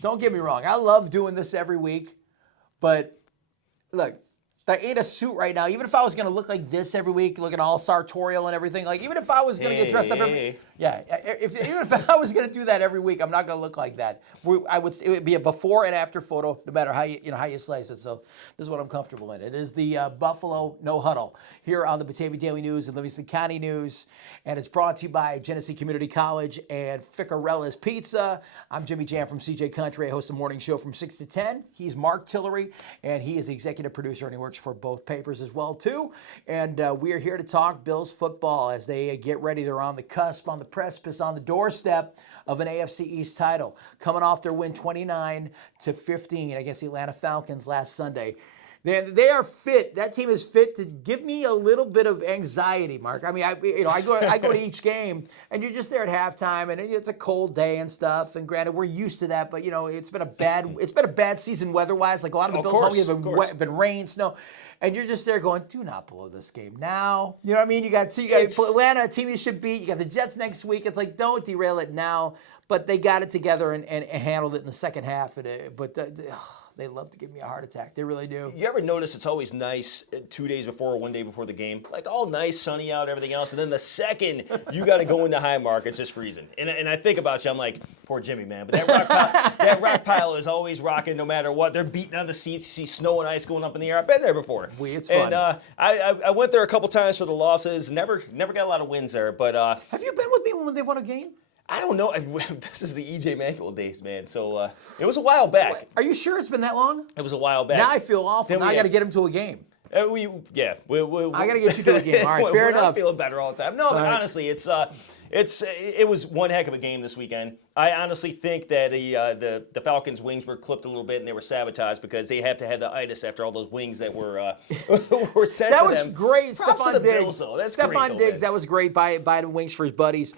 don't get me wrong. I love doing this every week, but look, I ain't a suit right now. Even if I was going to look like this every week, looking all sartorial and everything, like even if I was going to get dressed up even if I was going to do that every week, I'm not going to look like that. It would be a before and after photo, no matter how you slice it. So this is what I'm comfortable in. It is the Buffalo No-Huddle here on the Batavia Daily News and Livingston County News, and it's brought to you by Genesee Community College and Ficarella's Pizza. I'm Jimi Jamm from CJ Country. I host a morning show from 6 to 10. He's Mark Tillery, and he is the executive producer, and he works for both papers as well too. And we are here to talk Bills football as they get ready. They're on the cusp, on the precipice, on the doorstep of an AFC East title, coming off their win 29-15 against the Atlanta Falcons last Sunday. They are fit. That team is fit to give me a little bit of anxiety, Mark. I mean, I go to each game, and you're just there at halftime, and it's a cold day and stuff. And granted, we're used to that, but it's been a bad season weather-wise. Like a lot of the Bills home games have been rain, snow. And you're just there going, do not blow this game now. You know what I mean? You got Atlanta, a team you should beat. You got the Jets next week. It's like, don't derail it now. But they got it together and handled it in the second half. They love to give me a heart attack. They really do. You ever notice it's always nice 2 days before or 1 day before the game? Like all nice, sunny out, everything else. And then the second you got to go into high mark, it's just freezing. And I think about you, I'm like, poor Jimmy, man. But that rock pile is always rocking no matter what. They're beating on the seats. You see snow and ice going up in the air. I've been there before. It's fun. And I went there a couple times for the losses. Never got a lot of wins there. But have you been with me when they won a game? I don't know. This is the E.J. Manuel days, man. So it was a while back. Wait, are you sure it's been that long? It was a while back. Now I feel awful. Now I got to get him to a game. I got to get you to a game. All right, fair enough. I'm feeling better all the time. No, but honestly, it was one heck of a game this weekend. I honestly think that the Falcons' wings were clipped a little bit and they were sabotaged because they have to have the itis after all those wings that were were sent to them. That was great, Stephon Diggs. Bills, though. That's Stephon great, Diggs, that was great. Buying wings for his buddies.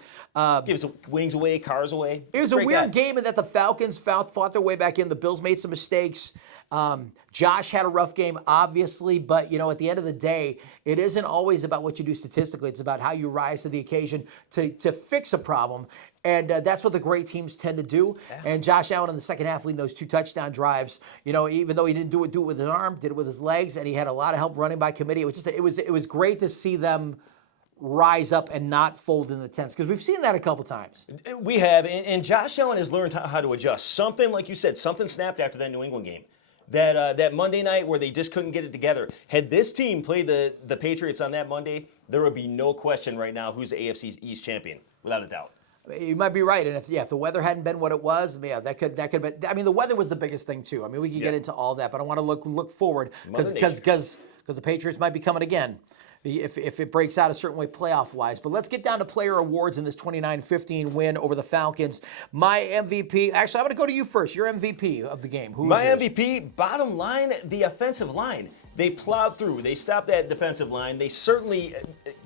Gives wings away, cars away. It was a weird game in that the Falcons fought their way back in. The Bills made some mistakes. Josh had a rough game, obviously, but at the end of the day, it isn't always about what you do statistically. It's about how you rise to the occasion to fix a problem. And that's what the great teams tend to do. Yeah. And Josh Allen in the second half leading those 2 touchdown drives, even though he didn't do it with his arm, did it with his legs, and he had a lot of help running by committee. It was great to see them rise up and not fold in the tents, because we've seen that a couple times. We have, and Josh Allen has learned how to adjust. Something, like you said, something snapped after that New England game. That Monday night where they just couldn't get it together. Had this team played the Patriots on that Monday, there would be no question right now who's the AFC East champion, without a doubt. You might be right, and if the weather hadn't been what it was, that could be. I mean, the weather was the biggest thing too. I mean, we could get into all that, but I want to look forward because the Patriots might be coming again if it breaks out a certain way playoff-wise. But let's get down to player awards in this 29-15 win over the Falcons. My MVP, actually, I'm going to go to you first. Your MVP of the game. Who is my yours? MVP, bottom line, the offensive line. They plowed through. They stopped that defensive line. They certainly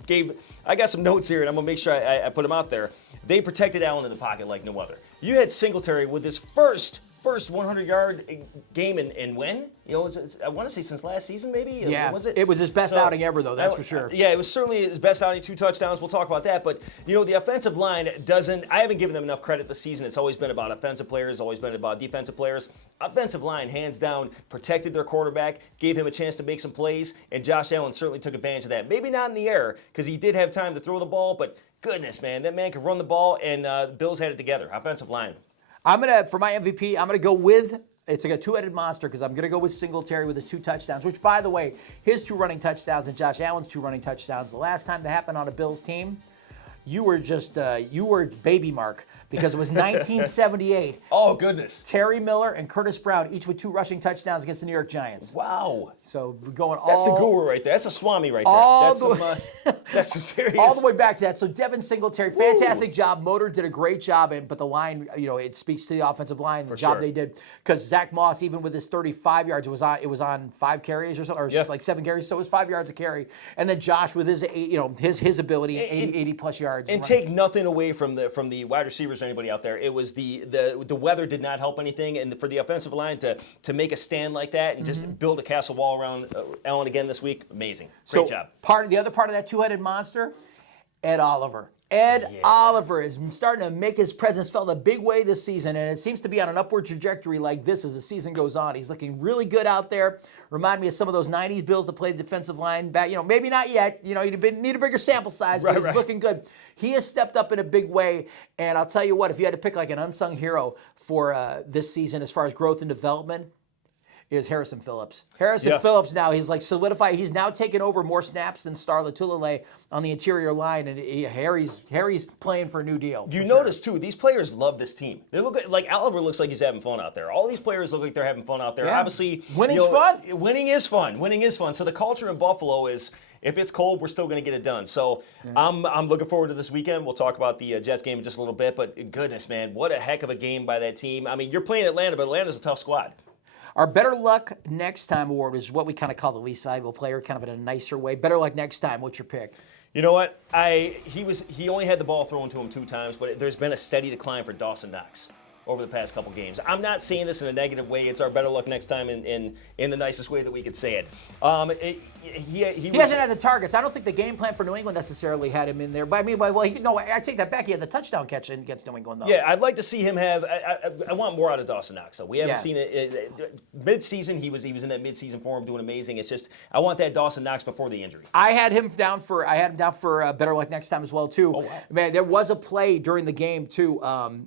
gave – I got some notes here, and I'm going to make sure I put them out there. They protected Allen in the pocket like no other. You had Singletary with his first 100-yard game and when? I want to say since last season, maybe? Yeah, was it? It was his best outing ever, though, that's for sure. Yeah, it was certainly his best outing, 2 touchdowns. We'll talk about that. But, the offensive line I haven't given them enough credit this season. It's always been about offensive players, always been about defensive players. Offensive line, hands down, protected their quarterback, gave him a chance to make some plays, and Josh Allen certainly took advantage of that. Maybe not in the air, because he did have time to throw the ball, but goodness, man, that man could run the ball, and the Bills had it together. Offensive line. For my MVP, I'm gonna go with. It's like a 2-headed monster because I'm going to go with Singletary with his 2 touchdowns, which, by the way, his 2 running touchdowns and Josh Allen's 2 running touchdowns. The last time that happened on a Bills team, you were baby Mark, because it was 1978. Oh, goodness. Terry Miller and Curtis Brown, each with 2 rushing touchdowns against the New York Giants. Wow. So we're going That's the guru right there. That's a Swami right there. That's some serious. All the way back to that. So Devin Singletary, fantastic job. Motor did a great job, but the line, it speaks to the offensive line, the job they did. Because Zach Moss, even with his 35 yards, it was on 5 carries or something, or like 7 carries. So it was 5 yards a carry. And then Josh with his his ability, 80 plus yards. And take nothing away from the wide receivers or anybody out there. It was the weather did not help anything, and for the offensive line to make a stand like that and just build a castle wall around Allen again this week, amazing. Great job. The other part of that 2-headed monster, Ed Oliver. Ed Oliver is starting to make his presence felt a big way this season, and it seems to be on an upward trajectory like this as the season goes on. He's looking really good out there. Remind me of some of those 90s Bills that played defensive line back. Maybe not yet. You need a bigger sample size, but he's looking good. He has stepped up in a big way, and I'll tell you what, if you had to pick like an unsung hero for this season as far as growth and development, is Harrison Phillips. Phillips now, he's like solidified. He's now taken over more snaps than Star Latulele on the interior line, and Harry's playing for a new deal. You notice, too, these players love this team. They look like Oliver looks like he's having fun out there. All these players look like they're having fun out there. Yeah. Obviously, winning's fun. Winning is fun. Winning is fun. So the culture in Buffalo is, if it's cold, we're still going to get it done. So I'm looking forward to this weekend. We'll talk about the Jets game in just a little bit, but goodness, man, what a heck of a game by that team. I mean, you're playing Atlanta, but Atlanta's a tough squad. Our Better Luck Next Time award is what we kind of call the least valuable player, kind of in a nicer way. Better Luck Next Time. What's your pick? You know what? He only had the ball thrown to him 2 times, but there's been a steady decline for Dawson Knox over the past couple games. I'm not saying this in a negative way. It's our Better Luck Next Time in the nicest way that we could say it. He hasn't had the targets. I don't think the game plan for New England necessarily had him in there. But I mean, I take that back. He had the touchdown catch against New England, though. Yeah, I'd like to see him have. I want more out of Dawson Knox. So we haven't seen it. Mid-season, he was in that mid-season form, doing amazing. It's just I want that Dawson Knox before the injury. I had him down for Better Luck Next Time as well too. Oh, wow. Man, there was a play during the game too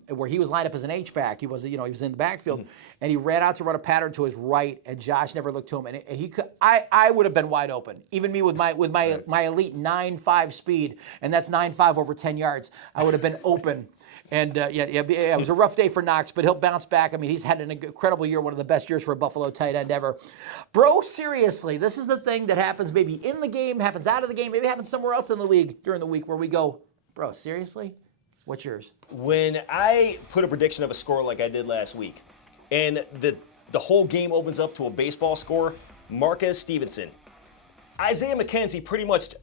where he was lined up as an H-back. He was in the backfield and he ran out to run a pattern to his right, and Josh never looked to him, and he could. I would have been wide open, even me with my elite 9.5 speed, and that's 9.5 over 10 yards. I would have been open. And it was a rough day for Knox, but he'll bounce back. I mean, he's had an incredible year, one of the best years for a Buffalo tight end ever. Bro, seriously, this is the thing that happens maybe in the game, happens out of the game, maybe happens somewhere else in the league during the week where we go, bro, seriously? What's yours? When I put a prediction of a score like I did last week, and the whole game opens up to a baseball score, Marquez Stevenson. Isaiah McKenzie pretty much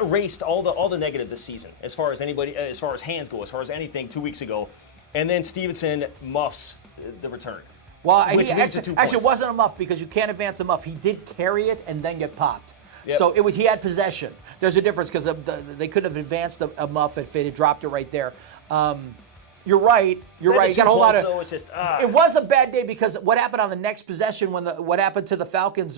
erased all the negative this season as far as hands go, as far as anything 2 weeks ago, and then Stevenson muffs the return. Well, actually, it wasn't a muff because you can't advance a muff. He did carry it and then get popped. Yep. So he had possession. There's a difference because they couldn't have advanced a muff if they had dropped it right there. You're right. You got a whole lot of. So it's just, It was a bad day because what happened on the next possession what happened to the Falcons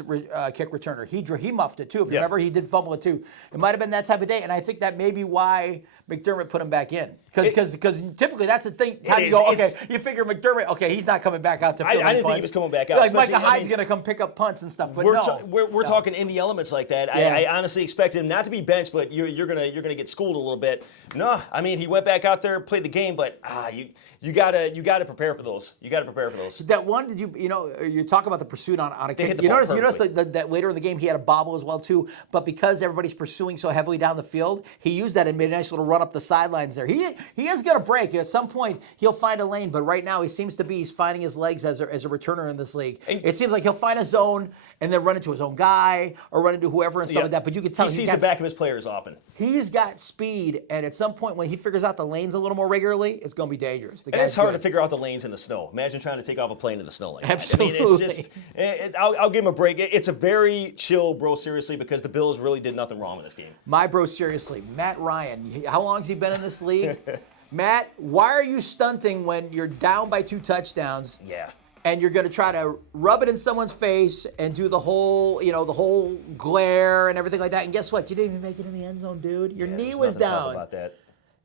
kick returner? He muffed it too. If you remember, he did fumble it too. It might have been that type of day, and I think that may be why McDermott put him back in because typically that's the thing. Time you go, okay, you figure McDermott, okay, he's not coming back out to. I didn't think he was coming back out. Like Micah Hyde's going to come pick up punts and stuff, but we're talking in the elements like that. Yeah. I honestly expected him not to be benched, but you're gonna get schooled a little bit. No, I mean he went back out there, played the game, but you gotta prepare for those. You gotta prepare for those. That one, you talk about the pursuit on a kick. You notice that later in the game he had a bobble as well too. But because everybody's pursuing so heavily down the field, he used that and made a nice little run up the sidelines there. He is gonna break at some point. He'll find a lane, but right now he's finding his legs as a returner in this league. It seems like he'll find a zone and then run into his own guy or run into whoever and stuff like that. But you can tell he sees the back of his players often. He's got speed, and at some point when he figures out the lanes a little more regularly, it's going to be dangerous. And it's hard to figure out the lanes in the snow. Imagine trying to take off a plane in the snow like that. Absolutely. I mean, it's just, I'll give him a break. It's a very chill, bro, seriously, because the Bills really did nothing wrong in this game. My bro, seriously, Matt Ryan. How long has he been in this league? Matt, why are you stunting when you're down by 2 touchdowns? Yeah. And you're going to try to rub it in someone's face and do the whole glare and everything like that. And guess what? You didn't even make it in the end zone, dude. Your knee was down. About that.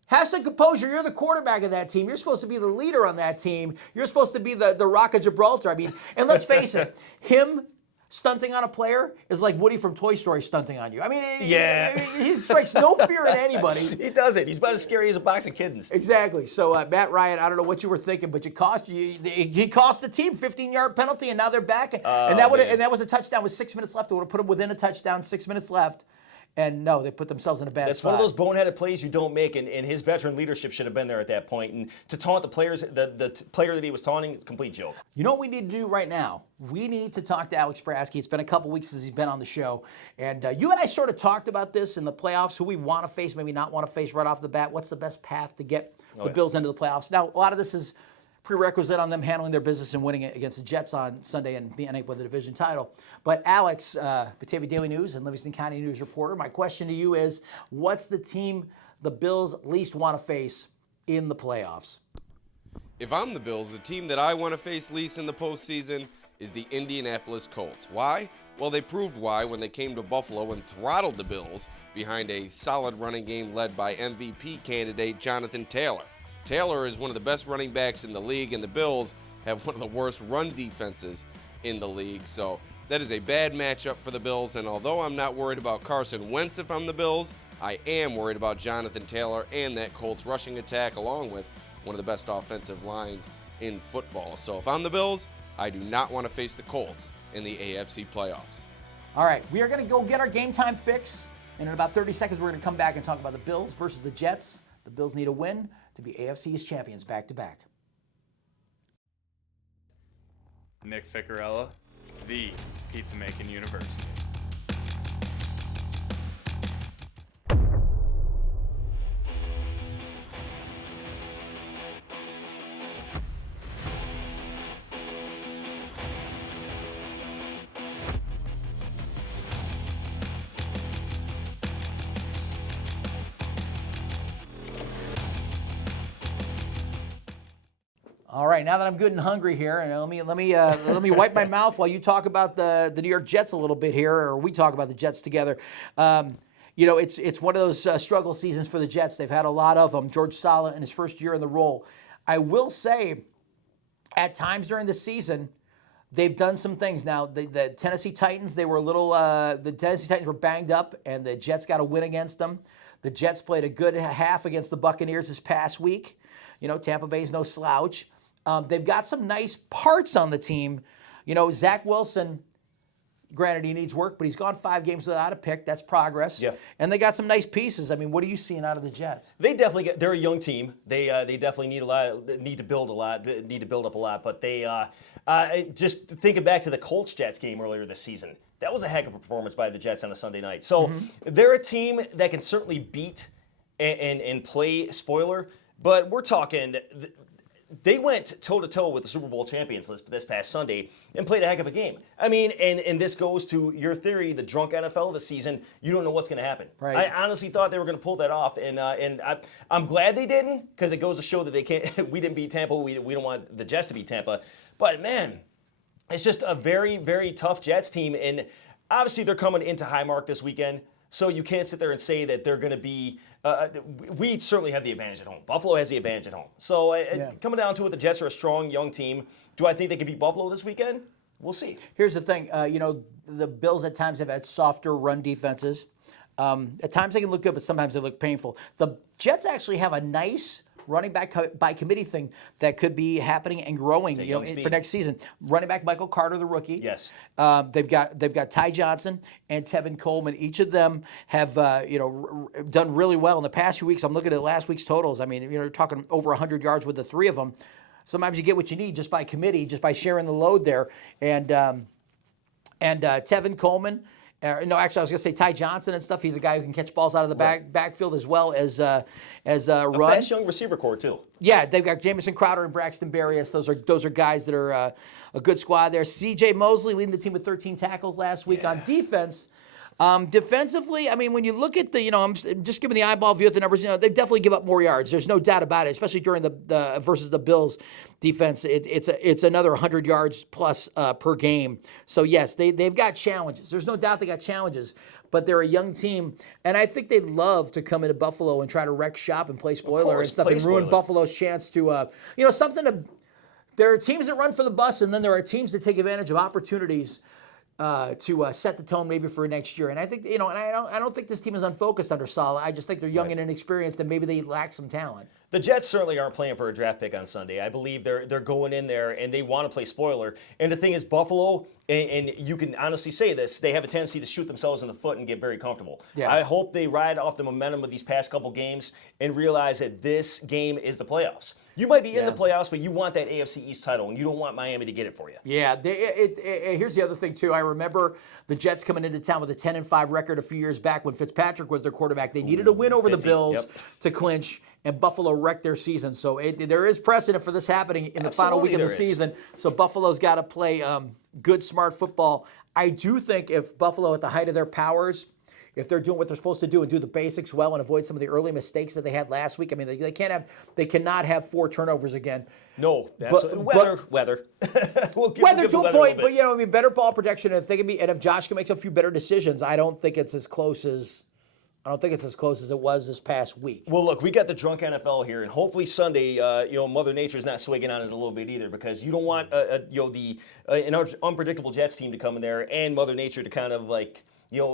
Have some composure. You're the quarterback of that team. You're supposed to be the leader on that team. You're supposed to be the Rock of Gibraltar. I mean, and let's face it, him stunting on a player is like Woody from Toy Story stunting on you. I mean, he strikes no fear in anybody. He doesn't. He's about as scary as a box of kittens. Exactly. So Matt Ryan, I don't know what you were thinking, but he cost the team 15-yard penalty, and now they're back. And that was a touchdown with 6 minutes left. It would have put them within a touchdown, 6 minutes left. And no, they put themselves in a bad spot. That's one of those boneheaded plays you don't make, and his veteran leadership should have been there at that point. And to taunt the players, the player that he was taunting, it's a complete joke. You know what we need to do right now? We need to talk to Alex Brasky. It's been a couple weeks since he's been on the show. And you and I sort of talked about this in the playoffs, who we want to face, maybe not want to face right off the bat. What's the best path to get the Bills into the playoffs? Now, a lot of this is prerequisite on them handling their business and winning it against the Jets on Sunday and being able with the division title. But Alex, Batavia Daily News and Livingston County News reporter, my question to you is, what's the team the Bills least want to face in the playoffs? If I'm the Bills, the team that I want to face least in the postseason is the Indianapolis Colts. Why? Well, they proved why when they came to Buffalo and throttled the Bills behind a solid running game led by MVP candidate Jonathan Taylor. Taylor is one of the best running backs in the league, and the Bills have one of the worst run defenses in the league. So that is a bad matchup for the Bills, and although I'm not worried about Carson Wentz if I'm the Bills, I am worried about Jonathan Taylor and that Colts rushing attack, along with one of the best offensive lines in football. So if I'm the Bills, I do not want to face the Colts in the AFC playoffs. All right, we are going to go get our game time fix. And in about 30 seconds, we're going to come back and talk about the Bills versus the Jets. The Bills need a win to be AFC East champions back-to-back. Nick Ficarella, the pizza-making university. All right, now that I'm good and hungry here, and let me wipe my mouth while you talk about the New York Jets a little bit here, or we talk about the Jets together. It's one of those struggle seasons for the Jets. They've had a lot of them. George Sala in his first year in the role. I will say, at times during the season, they've done some things. Now, the Tennessee Titans, they were the Tennessee Titans were banged up, and the Jets got a win against them. The Jets played a good half against the Buccaneers this past week. Tampa Bay's no slouch. They've got some nice parts on the team. Zach Wilson, granted, he needs work, but he's gone 5 games without a pick. That's progress. Yeah. And they got some nice pieces. I mean, what are you seeing out of the Jets? They're a young team. They definitely need to build up a lot. But they just thinking back to the Colts-Jets game earlier this season, that was a heck of a performance by the Jets on a Sunday night. So they're a team that can certainly beat and play spoiler, but we're talking. They went toe-to-toe with the Super Bowl champions this past Sunday and played a heck of a game. I mean, and this goes to your theory, the drunk NFL of the season. You don't know what's going to happen. Right. I honestly thought they were going to pull that off, and I'm glad they didn't, because it goes to show that they can't. We didn't beat Tampa. We don't want the Jets to beat Tampa. But, man, it's just a very, very tough Jets team, and obviously they're coming into Highmark this weekend, so you can't sit there and say that they're going to be we certainly have the advantage at home. Buffalo has the advantage at home. So coming down to it, the Jets are a strong, young team. Do I think they can beat Buffalo this weekend? We'll see. Here's the thing. The Bills at times have had softer run defenses. At times they can look good, but sometimes they look painful. The Jets actually have a nice running back by committee thing that could be happening and growing for next season. Running back Michael Carter, the rookie. Yes. They've got Ty Johnson and Tevin Coleman. Each of them have done really well in the past few weeks. I'm looking at last week's totals. I mean, you're talking over 100 yards with the 3 of them. Sometimes you get what you need just by committee, just by sharing the load there. And Tevin Coleman. Actually, I was going to say Ty Johnson and stuff. He's a guy who can catch balls out of the backfield as well as run. A fast young receiver core too. Yeah, they've got Jamison Crowder and Braxton Berrios. Those are guys that are a good squad there. C.J. Mosley leading the team with 13 tackles last week on defense. Defensively, I mean, when you look at I'm just giving the eyeball view at the numbers. They definitely give up more yards. There's no doubt about it, especially during the versus the Bills defense. It's another 100 yards plus per game. So yes, they've got challenges. There's no doubt they got challenges, but they're a young team, and I think they'd love to come into Buffalo and try to wreck shop and play spoiler and stuff and ruin Buffalo's chance to something to. There are teams that run for the bus, and then there are teams that take advantage of opportunities to set the tone maybe for next year. And I think, and I don't think this team is unfocused under Saleh. I just think they're young and inexperienced, and maybe they lack some talent. The Jets certainly aren't playing for a draft pick on Sunday. I believe they're going in there and they want to play spoiler. And the thing is, Buffalo, and you can honestly say this, they have a tendency to shoot themselves in the foot and get very comfortable. Yeah. I hope they ride off the momentum of these past couple games and realize that this game is the playoffs. You might be in the playoffs, but you want that AFC East title, and you don't want Miami to get it for you. Yeah, here's the other thing, too. I remember the Jets coming into town with a 10-5 record a few years back when Fitzpatrick was their quarterback. They needed a win over the Bills to clinch, and Buffalo wreck their season. So there is precedent for this happening in the final week of the season. So Buffalo's got to play good, smart football. I do think if Buffalo, at the height of their powers, if they're doing what they're supposed to do and do the basics well and avoid some of the early mistakes that they had last week, I mean, they cannot have 4 turnovers again. No, weather. Weather to a point, but I mean, better ball protection. And if Josh can make a few better decisions, I don't think it's as close as it was this past week. Well, look, we got the drunk NFL here, and hopefully Sunday, Mother Nature's not swigging on it a little bit either, because you don't want an unpredictable Jets team to come in there and Mother Nature to kind of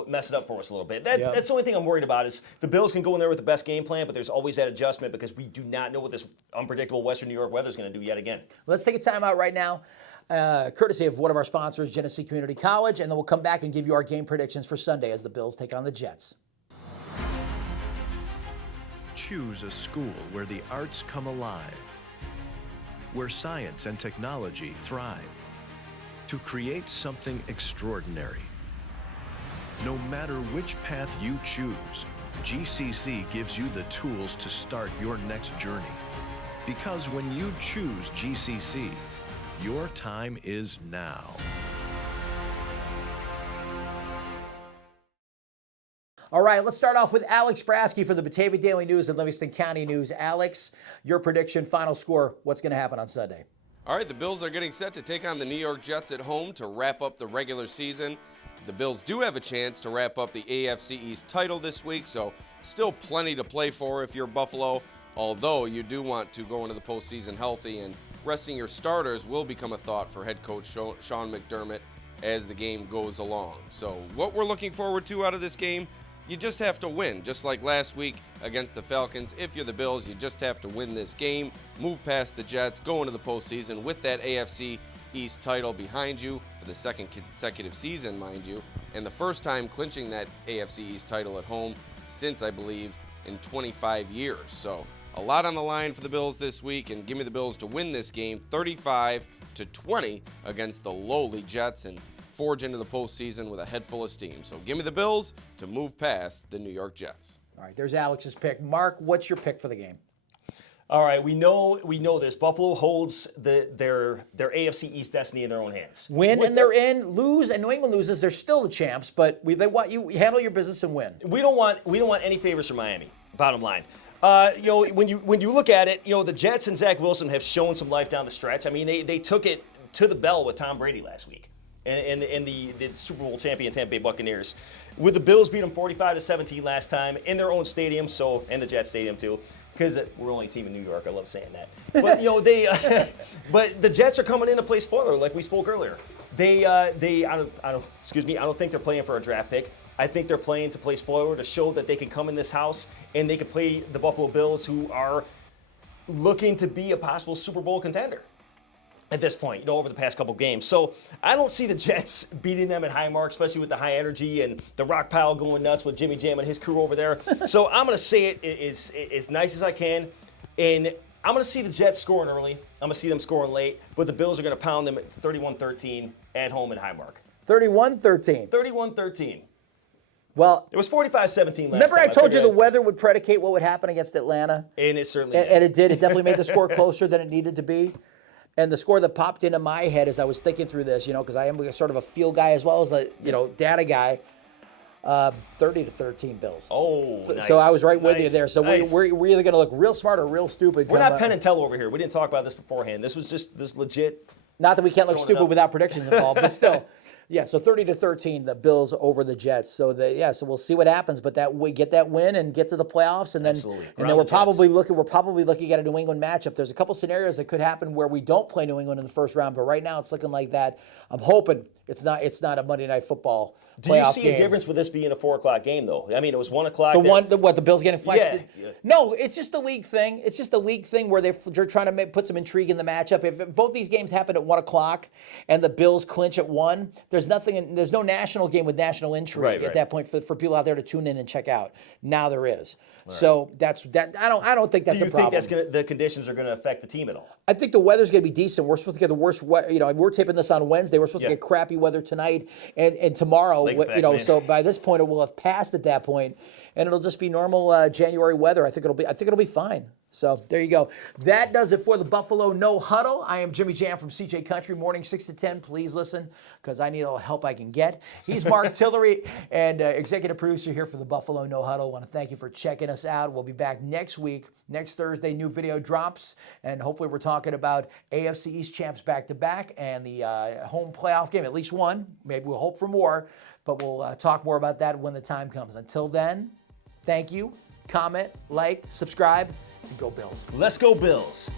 mess it up for us a little bit. That's the only thing I'm worried about is the Bills can go in there with the best game plan, but there's always that adjustment because we do not know what this unpredictable Western New York weather is going to do yet again. Let's take a time out right now, courtesy of one of our sponsors, Genesee Community College, and then we'll come back and give you our game predictions for Sunday as the Bills take on the Jets. Choose a school where the arts come alive, where science and technology thrive, to create something extraordinary. No matter which path you choose, GCC gives you the tools to start your next journey. Because when you choose GCC, your time is now. All right, let's start off with Alex Brasky for the Batavia Daily News and Livingston County News. Alex, your prediction, final score, what's going to happen on Sunday? All right, the Bills are getting set to take on the New York Jets at home to wrap up the regular season. The Bills do have a chance to wrap up the AFC East title this week, so still plenty to play for if you're Buffalo, although you do want to go into the postseason healthy, and resting your starters will become a thought for head coach Sean McDermott as the game goes along. So what we're looking forward to out of this game, you just have to win, just like last week against the Falcons. If you're the Bills, you just have to win this game, move past the Jets, go into the postseason with that AFC East title behind you for the second consecutive season, mind you, and the first time clinching that AFC East title at home since, I believe, in 25 years. So a lot on the line for the Bills this week, and give me the Bills to win this game 35-20 against the lowly Jets and forge into the postseason with a head full of steam. So give me the Bills to move past the New York Jets. All right, there's Alex's pick. Mark, what's your pick for the game? All right, we know this. Buffalo holds their AFC East destiny in their own hands. Win and they're in, lose and New England loses, they're still the champs. But they want you handle your business and win. We don't want any favors from Miami. Bottom line, when you look at it, the Jets and Zach Wilson have shown some life down the stretch. I mean, they took it to the bell with Tom Brady last week, and the Super Bowl champion Tampa Bay Buccaneers. With the Bills beat them 45-17 last time in their own stadium, and the Jets stadium too. Because we're only a team in New York, I love saying that. But but the Jets are coming in to play spoiler, like we spoke earlier. I don't think they're playing for a draft pick. I think they're playing to play spoiler to show that they can come in this house and they can play the Buffalo Bills, who are looking to be a possible Super Bowl contender at this point, over the past couple games. So I don't see the Jets beating them at Highmark, especially with the high energy and the rock pile going nuts with Jimi Jamm and his crew over there. So I'm going to say it as nice as I can. And I'm going to see the Jets scoring early. I'm going to see them scoring late. But the Bills are going to pound them at 31-13 at home in Highmark. 31-13. 31-13. Well, it was 45-17 last time. Remember I told you the weather would predicate what would happen against Atlanta? And it certainly did. And it did. It definitely made the score closer than it needed to be. And the score that popped into my head as I was thinking through this, because I am sort of a feel guy as well as a data guy, 30-13 Bills. Oh, nice. So I was right with you there. So nice. we're either going to look real smart or real stupid. We're not Penn and Teller over here. We didn't talk about this beforehand. This was just this legit. Not that we can't look stupid without predictions involved, but still. Yeah, so 30-13, the Bills over the Jets. So so we'll see what happens. But we get that win and get to the playoffs, and then we're probably looking at a New England matchup. There's a couple scenarios that could happen where we don't play New England in the first round, but right now it's looking like that. I'm hoping it's not a Monday Night Football playoff game. Do you see a difference with this being a 4:00 game though? I mean, it was 1:00. The Bills getting flexed? Yeah. No, it's just a league thing. It's just a league thing where they're trying to put some intrigue in the matchup. If both these games happen at 1:00 and the Bills clinch at 1, there's no national game with national intrigue at that point for people out there to tune in and check out. Now there is. Right. So that's that. I don't think that's a problem. Do you think the conditions are going to affect the team at all? I think the weather's going to be decent. We're supposed to get the worst. We're taping this on Wednesday. We're supposed to get crappy weather tonight and tomorrow. So by this point, it will have passed at that point, and it'll just be normal January weather. I think it'll be fine. So there you go. That does it for the Buffalo No-Huddle. I am Jimi Jamm from CJ Country, morning 6 to 10. Please listen, because I need all the help I can get. He's Mark Tillery, and executive producer here for the Buffalo No-Huddle. I want to thank you for checking us out. We'll be back next week. Next Thursday, new video drops, and hopefully we're talking about AFC East champs back-to-back and the home playoff game, at least one. Maybe we'll hope for more, but we'll talk more about that when the time comes. Until then, thank you. Comment, like, subscribe, and go Bills. Let's go Bills.